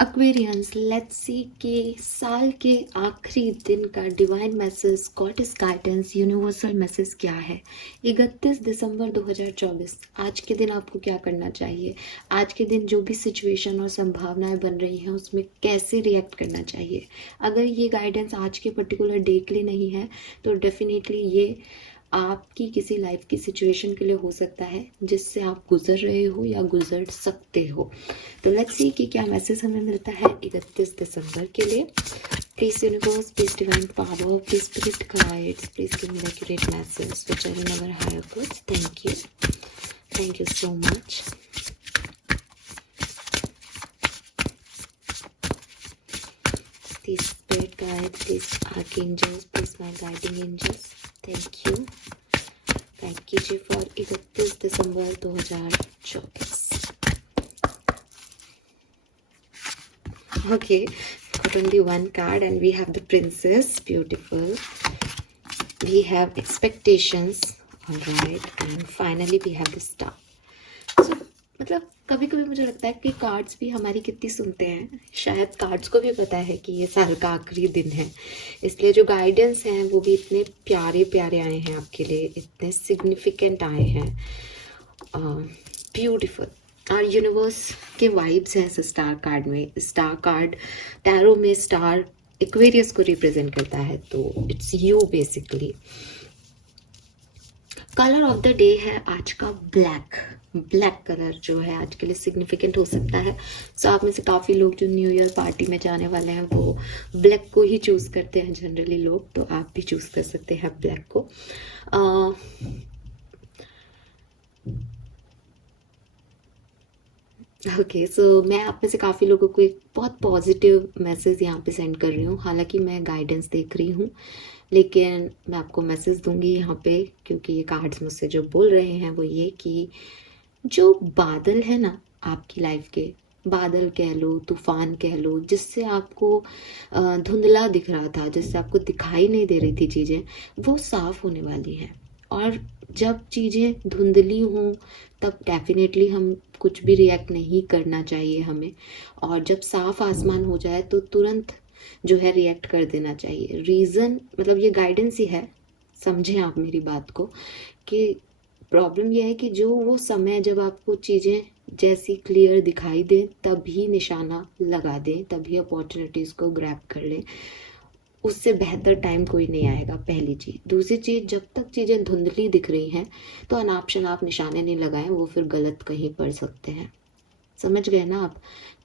Aquarians, let's see कि साल के आखिरी दिन का divine message, goddess guidance, universal message क्या है। 31 दिसंबर 2024, आज के दिन आपको क्या करना चाहिए। आज के दिन जो भी सिचुएशन और संभावनाएं बन रही हैं उसमें कैसे रिएक्ट करना चाहिए। अगर ये गाइडेंस आज के पर्टिकुलर डे के लिए नहीं है तो डेफिनेटली ये आपकी किसी लाइफ की सिचुएशन के लिए हो सकता है जिससे आप गुजर रहे हो या गुजर सकते हो। तो लेट्स सी कि क्या मैसेज हमें मिलता है 31 दिसंबर के लिए। Please universe, please divine power, please spirit guides, please give me the accurate message which I will never hire goods. Thank you so much. Please spirit guides, please archangels, please my guiding angels. Thank you कीजिए for 31 December 2024। Okay, got only one card and we have the princess. Beautiful. We have expectations. All right, and finally we have the star. So मतलब कभी कभी मुझे लगता है कि cards भी हमारी कितनी सुनते हैं। शायद कार्ड्स को भी पता है कि ये साल का आखिरी दिन है, इसलिए जो गाइडेंस हैं वो भी इतने प्यारे प्यारे आए हैं आपके लिए, इतने सिग्निफिकेंट आए हैं। ब्यूटीफुल। और यूनिवर्स के वाइब्स हैं इस स्टार कार्ड में। स्टार कार्ड टैरो में स्टार एक्वेरियस को रिप्रेजेंट करता है, तो it's you basically. Colour of the day है आज का ब्लैक कलर जो है आज के लिए सिग्निफिकेंट हो सकता है। सो आप में से काफ़ी लोग जो न्यू ईयर पार्टी में जाने वाले हैं वो ब्लैक को ही चूज़ करते हैं जनरली लोग, तो आप भी चूज़ कर सकते हैं ब्लैक को। ओके, सो मैं आप में से काफ़ी लोगों को एक बहुत पॉजिटिव मैसेज यहाँ पे सेंड कर रही हूँ। हालांकि मैं गाइडेंस देख रही हूँ, लेकिन मैं आपको मैसेज दूंगी यहाँ पे, क्योंकि ये कार्ड्स मुझसे जो बोल रहे हैं वो ये कि जो बादल है ना आपकी लाइफ के, बादल कह लो, तूफान कह लो, जिससे आपको धुंधला दिख रहा था, जिससे आपको दिखाई नहीं दे रही थी चीज़ें, वो साफ होने वाली हैं। और जब चीज़ें धुंधली हों तब डेफिनेटली हम कुछ भी रिएक्ट नहीं करना चाहिए हमें, और जब साफ आसमान हो जाए तो तुरंत जो है रिएक्ट कर देना चाहिए। रीज़न मतलब ये गाइडेंस ही है, समझें आप मेरी बात को, कि प्रॉब्लम यह है कि जो वो समय जब आपको चीज़ें जैसी क्लियर दिखाई दें तभी निशाना लगा दें, तभी अपॉर्चुनिटीज़ को ग्रैब कर लें, उससे बेहतर टाइम कोई नहीं आएगा। पहली चीज़। दूसरी चीज़, जब तक चीज़ें धुंधली दिख रही हैं तो अनाप शनाप निशाने नहीं लगाएं, वो फिर गलत कहीं पड़ सकते हैं। समझ गए ना आप।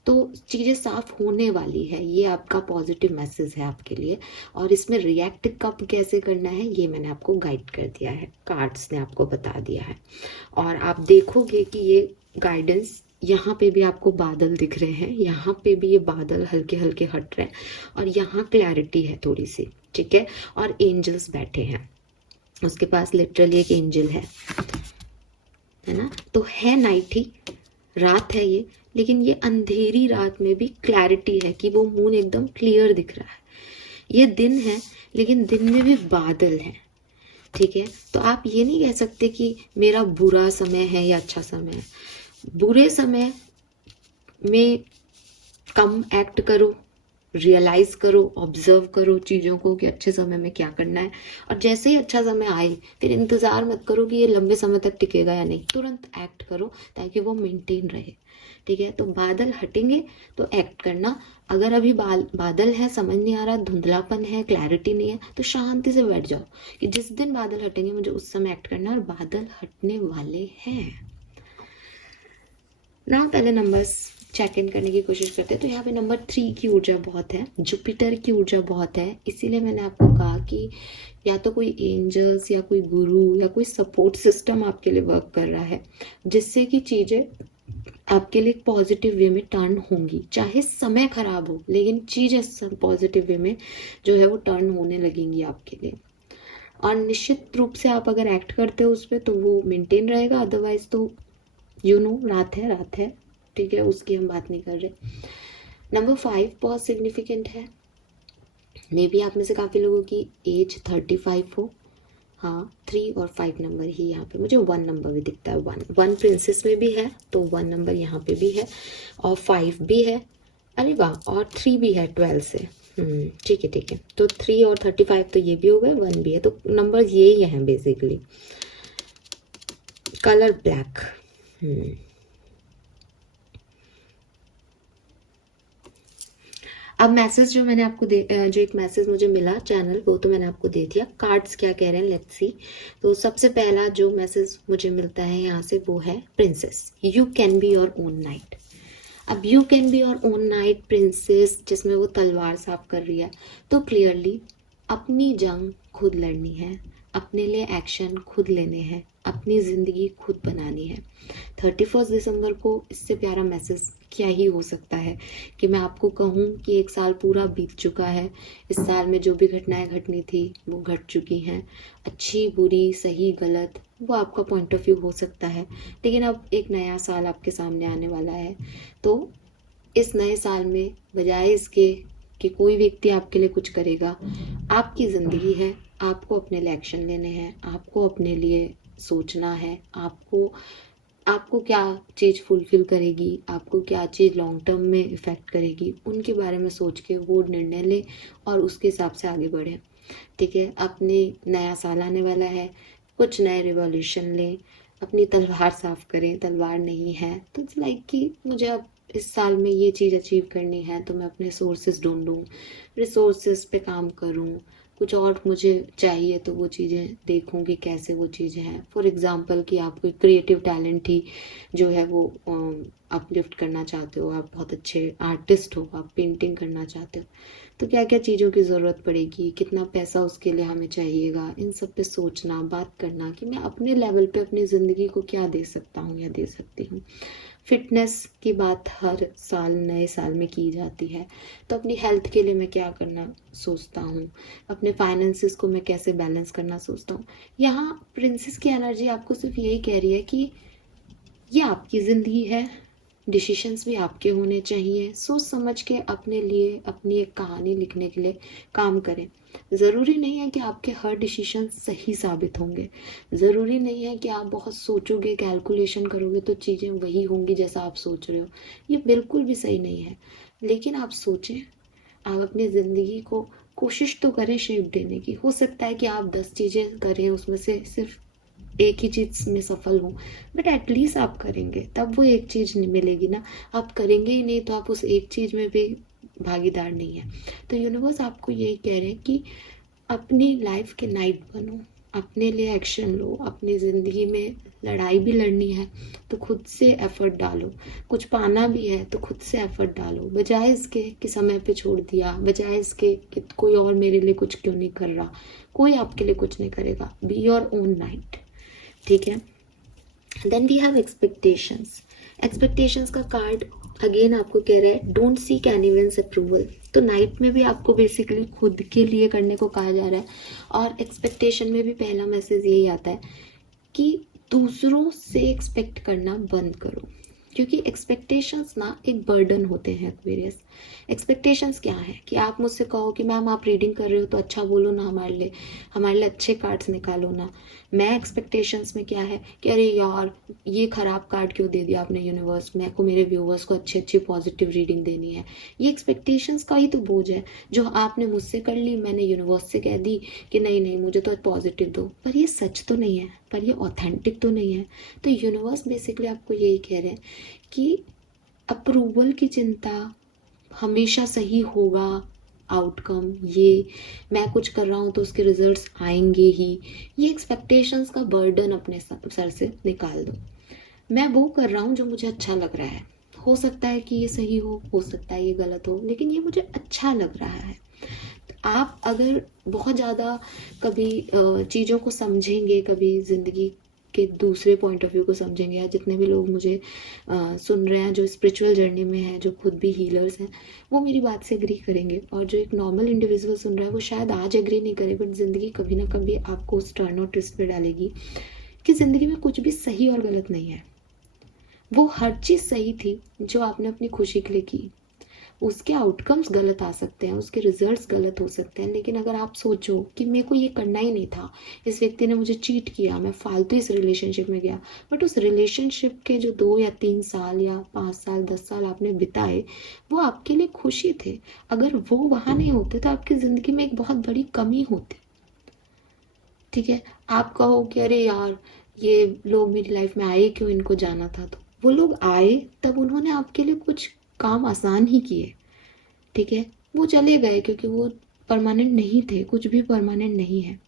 तो चीज़ें साफ होने वाली है, ये आपका पॉजिटिव मैसेज है आपके लिए। और इसमें रिएक्ट कब कैसे करना है ये मैंने आपको गाइड कर दिया है, कार्ड्स ने आपको बता दिया है। और आप देखोगे कि ये गाइडेंस, यहाँ पे भी आपको बादल दिख रहे हैं, यहाँ पे भी ये बादल हल्के हल्के हट रहे हैं, और यहाँ क्लैरिटी है थोड़ी सी, ठीक है। और एंजल्स बैठे हैं, उसके पास लिटरली एक एंजल है ना। तो है नाइट ही, रात है ये, लेकिन ये अंधेरी रात में भी क्लैरिटी है कि वो मून एकदम क्लियर दिख रहा है। ये दिन है लेकिन दिन में भी बादल है, ठीक है। तो आप ये नहीं कह सकते कि मेरा बुरा समय है या अच्छा समय है। बुरे समय में कम एक्ट करो, रियलाइज करो, ऑब्जर्व करो चीज़ों को कि अच्छे समय में क्या करना है, और जैसे ही अच्छा समय आए फिर इंतज़ार मत करो कि ये लंबे समय तक टिकेगा या नहीं, तुरंत एक्ट करो ताकि वो मेंटेन रहे, ठीक है। तो बादल हटेंगे तो एक्ट करना। अगर अभी बादल है, समझ नहीं आ रहा, धुंधलापन है, क्लैरिटी नहीं है, तो शांति से बैठ जाओ कि जिस दिन बादल हटेंगे मुझे उस समय एक्ट करना है, और बादल हटने वाले हैं ना। पहले नंबर्स चेक इन करने की कोशिश करते हैं, तो यहाँ पे नंबर 3 की ऊर्जा बहुत है, जुपिटर की ऊर्जा बहुत है। इसीलिए मैंने आपको कहा कि या तो कोई एंजल्स या कोई गुरु या कोई सपोर्ट सिस्टम आपके लिए वर्क कर रहा है, जिससे कि चीज़ें आपके लिए पॉजिटिव वे में टर्न होंगी। चाहे समय खराब हो लेकिन चीज़ें पॉजिटिव वे में जो है वो टर्न होने लगेंगी आपके लिए। और निश्चित रूप से आप अगर एक्ट करते हो उस पर तो वो मेंटेन रहेगा, अदरवाइज तो रात है, ठीक है, उसकी हम बात नहीं कर रहे। नंबर 5 बहुत सिग्निफिकेंट है। मे बी आप में से काफ़ी लोगों की एज 35 हो। हाँ, 3 और 5 नंबर ही यहाँ पे मुझे 1 नंबर भी दिखता है। 1 प्रिंसेस में भी है तो 1 नंबर यहाँ पे भी है, और 5 भी है, अरे वाह, और 3 भी है 12 से। ठीक है ठीक है, तो 3 और 35 तो ये भी हो गए, 1 भी है, तो नंबर यही हैं बेसिकली। Colour black. अब मैसेज जो मैंने आपको जो एक मैसेज मुझे मिला चैनल, वो तो मैंने आपको दे दिया। कार्ड्स क्या कह रहे हैं, लेट्स सी। तो सबसे पहला जो मैसेज मुझे मिलता है यहाँ से वो है princess, you can be your own knight. अब you can be your own knight princess, जिसमें वो तलवार साफ कर रही है, तो क्लियरली अपनी जंग खुद लड़नी है, अपने लिए एक्शन खुद लेने हैं, अपनी ज़िंदगी खुद बनानी है। 31 दिसंबर को इससे प्यारा मैसेज क्या ही हो सकता है कि मैं आपको कहूँ कि एक साल पूरा बीत चुका है। इस साल में जो भी घटनाएं घटनी थी वो घट चुकी हैं, अच्छी बुरी सही गलत वो आपका पॉइंट ऑफ व्यू हो सकता है, लेकिन अब एक नया साल आपके सामने आने वाला है। तो इस नए साल में बजाय इसके कि कोई व्यक्ति आपके लिए कुछ करेगा, आपकी ज़िंदगी है, आपको अपने लिए एक्शन लेने हैं, आपको अपने लिए सोचना है, आपको क्या चीज़ फुलफिल करेगी, आपको क्या चीज़ लॉन्ग टर्म में इफ़ेक्ट करेगी, उनके बारे में सोच के वो निर्णय लें और उसके हिसाब से आगे बढ़ें। ठीक है, अपने नया साल आने वाला है, कुछ नए रिवॉल्यूशन लें, अपनी तलवार साफ करें, तलवार नहीं है तो इट्स लाइक कि मुझे अब इस साल में ये चीज़ अचीव करनी है, तो मैं अपने सोर्सेज ढूंढूं, रिसोर्सेज पे काम करूं, कुछ और मुझे चाहिए तो वो चीज़ें देखूं कि कैसे वो चीज़ें हैं। फॉर एग्जांपल कि आप कोई क्रिएटिव टैलेंट ही जो है वो अपलिफ्ट करना चाहते हो, आप बहुत अच्छे आर्टिस्ट हो, आप पेंटिंग करना चाहते हो, तो क्या क्या चीज़ों की ज़रूरत पड़ेगी, कितना पैसा उसके लिए हमें चाहिएगा, इन सब पे सोचना, बात करना कि मैं अपने लेवल पे अपनी ज़िंदगी को क्या दे सकता हूँ या दे सकती हूँ। फिटनेस की बात हर साल नए साल में की जाती है, तो अपनी हेल्थ के लिए मैं क्या करना सोचता हूँ, अपने फाइनेंसेस को मैं कैसे बैलेंस करना सोचता हूँ। यहाँ प्रिंसेस की एनर्जी आपको सिर्फ यही कह रही है कि ये आपकी ज़िंदगी है, डिसीशंस भी आपके होने चाहिए, सोच समझ के अपने लिए अपनी एक कहानी लिखने के लिए काम करें। ज़रूरी नहीं है कि आपके हर डिसीजन सही साबित होंगे, ज़रूरी नहीं है कि आप बहुत सोचोगे कैलकुलेशन करोगे तो चीज़ें वही होंगी जैसा आप सोच रहे हो, ये बिल्कुल भी सही नहीं है। लेकिन आप सोचें, आप अपनी ज़िंदगी को कोशिश तो करें शेप देने की। हो सकता है कि आप 10 चीज़ें करें, उसमें से सिर्फ एक ही चीज़ में सफल हूँ, बट एटलीस्ट आप करेंगे तब वो एक चीज़ मिलेगी ना। आप करेंगे ही नहीं तो आप उस एक चीज़ में भी भागीदार नहीं है। तो यूनिवर्स आपको यही कह रहे हैं कि अपनी लाइफ के नाइट बनो, अपने लिए एक्शन लो, अपनी ज़िंदगी में लड़ाई भी लड़नी है तो खुद से एफर्ट डालो, कुछ पाना भी है तो खुद से एफर्ट डालो, बजाय इसके कि समय पे छोड़ दिया, बजाय इसके कि कोई और मेरे लिए कुछ क्यों नहीं कर रहा। कोई आपके लिए कुछ नहीं करेगा, बी योर ओन नाइट। ठीक है, then we have expectations. Expectations का कार्ड अगेन आपको कह रहा है डोंट सीक एनीवन्स अप्रूवल। तो नाइट में भी आपको बेसिकली खुद के लिए करने को कहा जा रहा है, और एक्सपेक्टेशन में भी पहला मैसेज यही आता है कि दूसरों से एक्सपेक्ट करना बंद करो, क्योंकि एक्सपेक्टेशंस ना एक बर्डन होते हैं एक्वेरियस। एक्सपेक्टेशंस क्या है कि आप मुझसे कहो कि मैम आप रीडिंग कर रहे हो तो अच्छा बोलो ना, हमारे लिए अच्छे कार्ड्स निकालो ना। मैं एक्सपेक्टेशंस में क्या है कि अरे यार ये ख़राब कार्ड क्यों दे दिया आपने यूनिवर्स, मेरे को मेरे व्यूवर्स को अच्छी अच्छी पॉजिटिव रीडिंग देनी है। ये एक्सपेक्टेशंस का ही तो बोझ है जो आपने मुझसे कर ली, मैंने यूनिवर्स से कह दी कि नहीं नहीं मुझे तो पॉजिटिव दो, पर ये सच तो नहीं है, पर ये ऑथेंटिक तो नहीं है। तो यूनिवर्स बेसिकली आपको यही कह रहे हैं कि अप्रूवल की चिंता, हमेशा सही होगा आउटकम, ये मैं कुछ कर रहा हूँ तो उसके रिजल्ट्स आएंगे ही, ये एक्सपेक्टेशंस का बर्डन अपने सर से निकाल दो। मैं वो कर रहा हूँ जो मुझे अच्छा लग रहा है, हो सकता है कि ये सही हो सकता है ये गलत हो, लेकिन ये मुझे अच्छा लग रहा है। आप अगर बहुत ज़्यादा कभी चीज़ों को समझेंगे, कभी ज़िंदगी के दूसरे पॉइंट ऑफ व्यू को समझेंगे, या जितने भी लोग मुझे सुन रहे हैं जो स्पिरिचुअल जर्नी में हैं, जो खुद भी हीलर्स हैं, वो मेरी बात से एग्री करेंगे, और जो एक नॉर्मल इंडिविजुअल सुन रहा है वो शायद आज एग्री नहीं करे, बट ज़िंदगी कभी ना कभी आपको उस टर्न और ट्विस्ट पे डालेगी कि ज़िंदगी में कुछ भी सही और गलत नहीं है। वो हर चीज़ सही थी जो आपने अपनी खुशी के लिए की, उसके आउटकम्स गलत आ सकते हैं, उसके रिजल्ट्स गलत हो सकते हैं, लेकिन अगर आप सोचो कि मेरे को ये करना ही नहीं था, इस व्यक्ति ने मुझे चीट किया, मैं फालतू इस रिलेशनशिप में गया, बट उस रिलेशनशिप के जो 2 या 3 साल या 5 साल 10 साल आपने बिताए वो आपके लिए खुशी थे। अगर वो वहाँ नहीं होते तो आपकी ज़िंदगी में एक बहुत बड़ी कमी होती। ठीक है, आप कहो कि अरे यार ये लोग मेरी लाइफ में आए क्यों, इनको जाना था। तो वो लोग आए तब उन्होंने आपके लिए कुछ काम आसान ही किए। ठीक है, वो चले गए क्योंकि वो परमानेंट नहीं थे, कुछ भी परमानेंट नहीं है।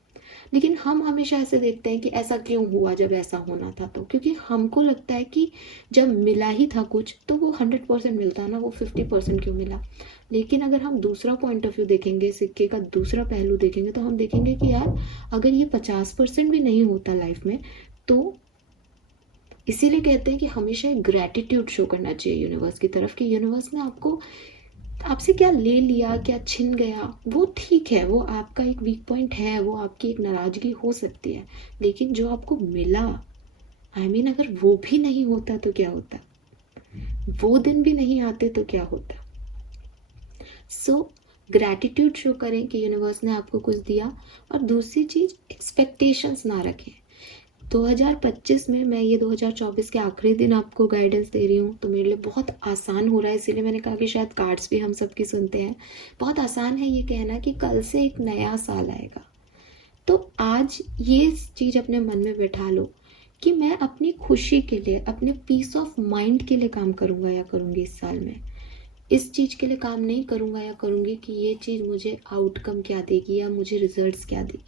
लेकिन हम हमेशा ऐसे देखते हैं कि ऐसा क्यों हुआ जब ऐसा होना था, तो क्योंकि हमको लगता है कि जब मिला ही था कुछ तो वो 100% मिलता ना, वो 50% क्यों मिला। लेकिन अगर हम दूसरा पॉइंट ऑफ व्यू देखेंगे, सिक्के का दूसरा पहलू देखेंगे, तो हम देखेंगे कि यार अगर ये 50% भी नहीं होता लाइफ में, तो इसीलिए कहते हैं कि हमेशा एक ग्रैटिट्यूड शो करना चाहिए यूनिवर्स की तरफ, कि यूनिवर्स ने आपको आपसे क्या ले लिया, क्या छिन गया, वो ठीक है, वो आपका एक वीक पॉइंट है, वो आपकी एक नाराजगी हो सकती है, लेकिन जो आपको मिला, अगर वो भी नहीं होता तो क्या होता, वो दिन भी नहीं आते तो क्या होता। सो ग्रैटिट्यूड शो करें कि यूनिवर्स ने आपको कुछ दिया। और दूसरी चीज, एक्सपेक्टेशंस ना रखें। 2025 में, मैं ये 2024 के आखिरी दिन आपको गाइडेंस दे रही हूँ, तो मेरे लिए बहुत आसान हो रहा है, इसीलिए मैंने कहा कि शायद कार्ड्स भी हम सबकी सुनते हैं। बहुत आसान है ये कहना कि कल से एक नया साल आएगा। तो आज ये चीज़ अपने मन में बैठा लो कि मैं अपनी खुशी के लिए, अपने पीस ऑफ माइंड के लिए काम करूँगा या करूँगी इस साल में। इस चीज़ के लिए काम नहीं करूँगा या करूँगी कि ये चीज़ मुझे आउटकम क्या देगी या मुझे रिजल्ट्स क्या देगी।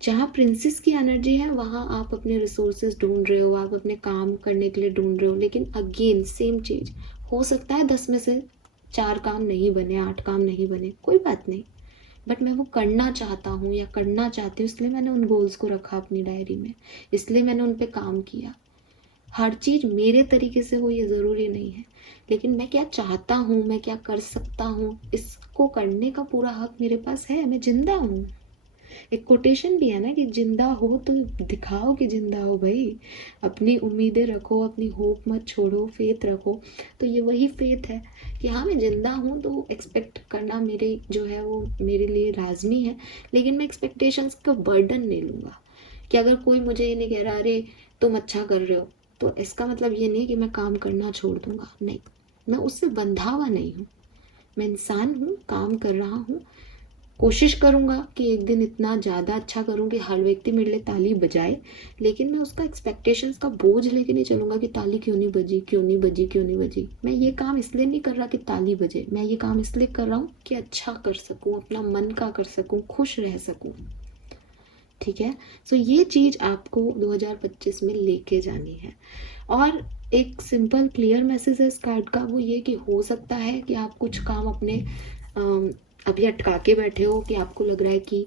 जहाँ प्रिंसेस की एनर्जी है वहाँ आप अपने रिसोर्सेज ढूंढ रहे हो, आप अपने काम करने के लिए ढूंढ रहे हो, लेकिन अगेन सेम चीज़ हो सकता है 10 में से 4 काम नहीं बने, 8 काम नहीं बने, कोई बात नहीं, बट मैं वो करना चाहता हूँ या करना चाहती हूँ, इसलिए मैंने उन गोल्स को रखा अपनी डायरी में, इसलिए मैंने उन पर काम किया। हर चीज़ मेरे तरीके से हो ये ज़रूरी नहीं है, लेकिन मैं क्या चाहता हूँ, मैं क्या कर सकता हूँ, इसको करने का पूरा हक मेरे पास है, मैं जिंदा हूँ। एक कोटेशन भी है ना कि जिंदा हो तो दिखाओ कि जिंदा हो भाई, अपनी उम्मीदें रखो, अपनी होप मत छोड़ो, फेथ रखो। तो ये वही फेथ है कि हाँ मैं जिंदा हूँ, तो एक्सपेक्ट करना मेरे जो है वो मेरे लिए लाजमी है, लेकिन मैं एक्सपेक्टेशंस का बर्डन नहीं लूँगा। कि अगर कोई मुझे ये नहीं कह रहा अरे तुम अच्छा कर रहे हो, तो इसका मतलब ये नहीं कि मैं काम करना छोड़ दूंगा, नहीं, मैं उससे बंधा हुआ नहीं हूँ। मैं इंसान हूँ, काम कर रहा हूँ, कोशिश करूँगा कि एक दिन इतना ज़्यादा अच्छा करूँ कि हर व्यक्ति मेरे लिए ताली बजाए, लेकिन मैं उसका एक्सपेक्टेशंस का बोझ लेके नहीं चलूँगा कि ताली क्यों नहीं बजी, क्यों नहीं बजी, क्यों नहीं बजी। मैं ये काम इसलिए नहीं कर रहा कि ताली बजे, मैं ये काम इसलिए कर रहा हूँ कि अच्छा कर सकूँ, अपना मन का कर सकूँ, खुश रह सकूँ। ठीक है, सो ये चीज़ आपको 2025 में लेके जानी है। और एक सिंपल क्लियर मैसेज है इस कार्ड का, वो ये कि हो सकता है कि आप कुछ काम अपने अभी अटका के बैठे हो, कि आपको लग रहा है कि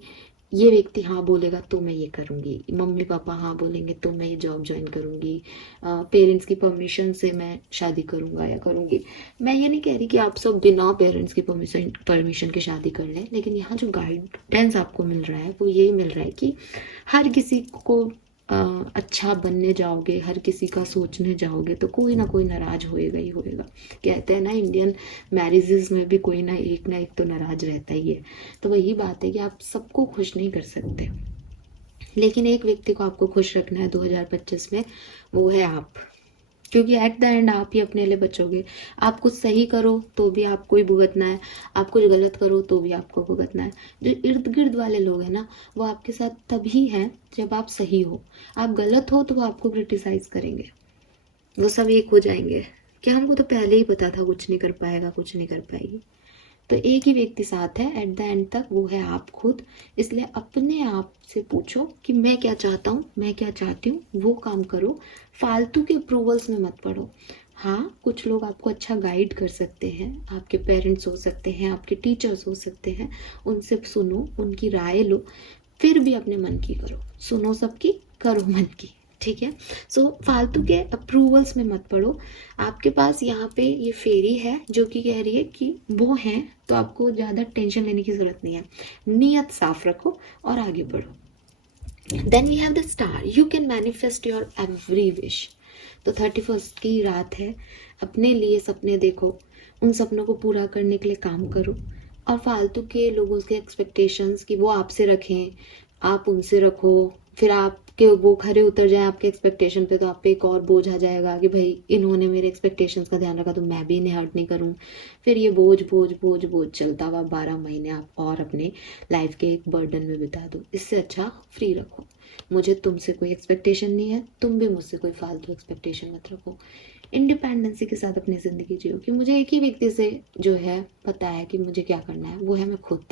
ये व्यक्ति हाँ बोलेगा तो मैं ये करूँगी, मम्मी पापा हाँ बोलेंगे तो मैं ये जॉब ज्वाइन करूँगी, पेरेंट्स की परमिशन से मैं शादी करूँगा या करूँगी। मैं ये नहीं कह रही कि आप सब बिना पेरेंट्स की परमिशन के शादी कर लें, लेकिन यहाँ जो गाइडेंस आपको मिल रहा है वो ये मिल रहा है कि हर किसी को अच्छा बनने जाओगे, हर किसी का सोचने जाओगे तो कोई ना कोई नाराज होएगा ही होएगा। कहते हैं ना इंडियन मैरिजेस में भी कोई ना एक तो नाराज रहता ही है। तो वही बात है कि आप सबको खुश नहीं कर सकते, लेकिन एक व्यक्ति को आपको खुश रखना है 2025 में, वो है आप। क्योंकि एट द एंड आप ही अपने लिए बचोगे। आप कुछ सही करो तो भी आपको ही भुगतना है, आप कुछ गलत करो तो भी आपको भुगतना है। जो इर्द गिर्द वाले लोग हैं ना, वो आपके साथ तभी हैं जब आप सही हो। आप गलत हो तो वो आपको क्रिटिसाइज करेंगे, वो सब एक हो जाएंगे कि हमको तो पहले ही पता था कुछ नहीं कर पाएगा, कुछ नहीं कर पाएगी। तो एक ही व्यक्ति साथ है एट द एंड तक, वो है आप खुद। इसलिए अपने आप से पूछो कि मैं क्या चाहता हूँ, मैं क्या चाहती हूँ, वो काम करो। फालतू के अप्रूवल्स में मत पड़ो। हाँ, कुछ लोग आपको अच्छा गाइड कर सकते हैं, आपके पेरेंट्स हो सकते हैं, आपके टीचर्स हो सकते हैं, उनसे सुनो, उनकी राय लो, फिर भी अपने मन की करो। सुनो सबकी, करो मन की। ठीक है, सो फालतू के अप्रूवल्स में मत पड़ो। आपके पास यहाँ पे ये फेरी है जो कि कह रही है कि वो हैं, तो आपको ज़्यादा टेंशन लेने की ज़रूरत नहीं है। नियत साफ रखो और आगे बढ़ो। Then we have the star, you can manifest your every wish. तो 31 की रात है, अपने लिए सपने देखो, उन सपनों को पूरा करने के लिए काम करो, और फालतू के लोगों के एक्सपेक्टेशंस कि वो आपसे रखें, आप उनसे रखो, फिर आपके वो खरे उतर जाए आपके एक्सपेक्टेशन पे, तो आप पे एक और बोझ आ जाएगा कि भाई इन्होंने मेरे एक्सपेक्टेशंस का ध्यान रखा तो मैं भी इन्हें हर्ट नहीं करूँ। फिर ये बोझ बोझ बोझ बोझ चलता हुआ 12 महीने आप और अपने लाइफ के एक बर्डन में बिता दो। इससे अच्छा फ्री रखो। मुझे तुमसे कोई एक्सपेक्टेशन नहीं है, तुम भी मुझसे कोई फालतू एक्सपेक्टेशन मत रखो। इंडिपेंडेंसी के साथ अपनी ज़िंदगी जियो, कि मुझे एक ही व्यक्ति से जो है पता है कि मुझे क्या करना है, वो है मैं खुद।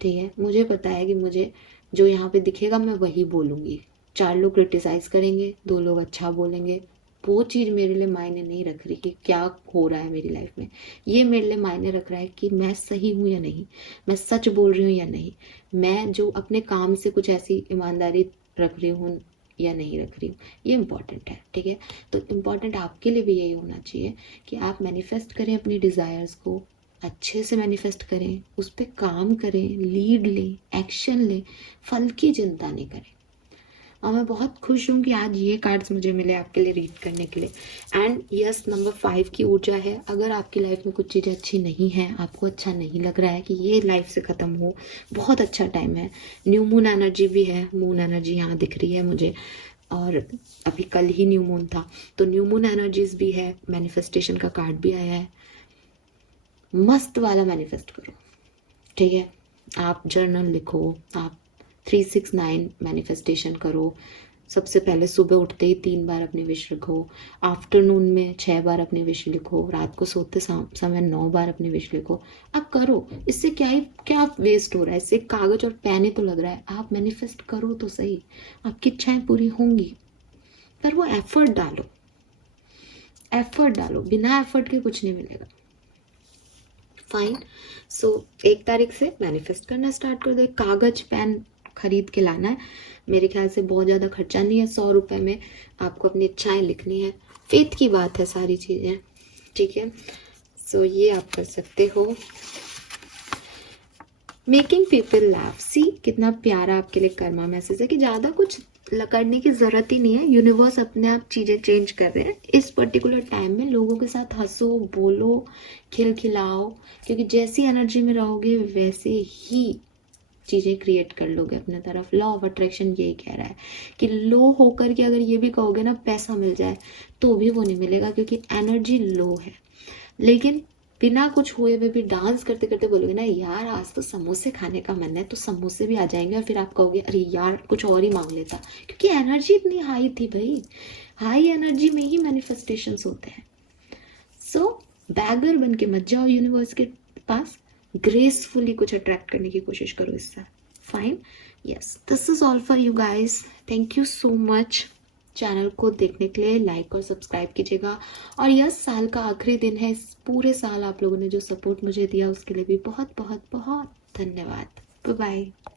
ठीक है, मुझे पता है कि मुझे जो यहाँ पे दिखेगा मैं वही बोलूँगी। 4 लोग क्रिटिसाइज़ करेंगे, 2 लोग अच्छा बोलेंगे, वो चीज़ मेरे लिए मायने नहीं रख रही कि क्या हो रहा है मेरी लाइफ में। ये मेरे लिए मायने रख रहा है कि मैं सही हूँ या नहीं, मैं सच बोल रही हूँ या नहीं, मैं जो अपने काम से कुछ ऐसी ईमानदारी रख रही हूँ या नहीं रख रही हूँ। ये इम्पॉर्टेंट है। ठीक है, तो इम्पॉर्टेंट आपके लिए भी यही होना चाहिए कि आप मैनिफेस्ट करें अपनी डिज़ायर्स को, अच्छे से मैनिफेस्ट करें, उस पर काम करें, लीड लें, एक्शन लें, फल की चिंता नहीं करें। और मैं बहुत खुश हूँ कि आज ये कार्ड्स मुझे मिले आपके लिए रीड करने के लिए। एंड यस, नंबर 5 की ऊर्जा है। अगर आपकी लाइफ में कुछ चीज़ें अच्छी नहीं हैं, आपको अच्छा नहीं लग रहा है कि ये लाइफ से ख़त्म हो, बहुत अच्छा टाइम है। न्यू मून एनर्जी भी है, मून एनर्जी यहाँ दिख रही है मुझे, और अभी कल ही न्यू मून था, तो न्यू मून एनर्जीज भी है, मैनिफेस्टेशन का कार्ड भी आया है। मस्त वाला मैनिफेस्ट करो। ठीक है, आप जर्नल लिखो, आप 369 मैनिफेस्टेशन करो। सबसे पहले सुबह उठते ही 3 बार अपनी विश लिखो, आफ्टरनून में 6 बार अपनी विश लिखो, रात को सोते समय 9 बार अपनी विश लिखो। आप करो, इससे क्या वेस्ट हो रहा है, इससे कागज और पेन ही तो लग रहा है। आप मैनिफेस्ट करो तो सही, आपकी इच्छाएं पूरी होंगी, पर वो एफर्ट डालो, एफर्ट डालो, बिना एफर्ट के कुछ नहीं मिलेगा। फाइन, सो 1 तारीख से मैनिफेस्ट करना स्टार्ट कर दो। कागज पेन खरीद के लाना है, मेरे ख्याल से बहुत ज़्यादा खर्चा नहीं है, 100 रुपये में आपको अपनी इच्छाएं लिखनी है। फेथ की बात है सारी चीज़ें। ठीक है, सो ये आप कर सकते हो। मेकिंग पीपल लाफ, सी कितना प्यारा आपके लिए कर्मा मैसेज है कि ज़्यादा कुछ करने की ज़रूरत ही नहीं है। यूनिवर्स अपने आप चीज़ें चेंज कर रहे हैं। इस पर्टिकुलर टाइम में लोगों के साथ हंसो, बोलो, खिलखिलाओ, क्योंकि जैसी एनर्जी में रहोगे वैसे ही चीज़ें क्रिएट कर लोगे अपने तरफ। लॉ ऑफ अट्रैक्शन यही कह रहा है कि लो होकर के अगर ये भी कहोगे ना पैसा मिल जाए, तो भी वो नहीं मिलेगा, क्योंकि एनर्जी लो है। लेकिन बिना कुछ हुए हुए भी डांस करते करते बोलोगे ना, यार आज तो समोसे खाने का मन है, तो समोसे भी आ जाएंगे, और फिर आप कहोगे अरे यार कुछ और ही मांग लेता, क्योंकि एनर्जी इतनी हाई थी भाई। हाई एनर्जी में ही मैनिफेस्टेशंस होते हैं। सो बैगर बन के मत जाओ यूनिवर्स के पास, ग्रेसफुली कुछ अट्रैक्ट करने की कोशिश करो इससे। Fine, yes, this is all for you guys. Thank you so much channel को देखने के लिए। लाइक और सब्सक्राइब कीजिएगा। और यस, साल का आखिरी दिन है, इस पूरे साल आप लोगों ने जो सपोर्ट मुझे दिया उसके लिए भी बहुत बहुत बहुत धन्यवाद। Bye bye.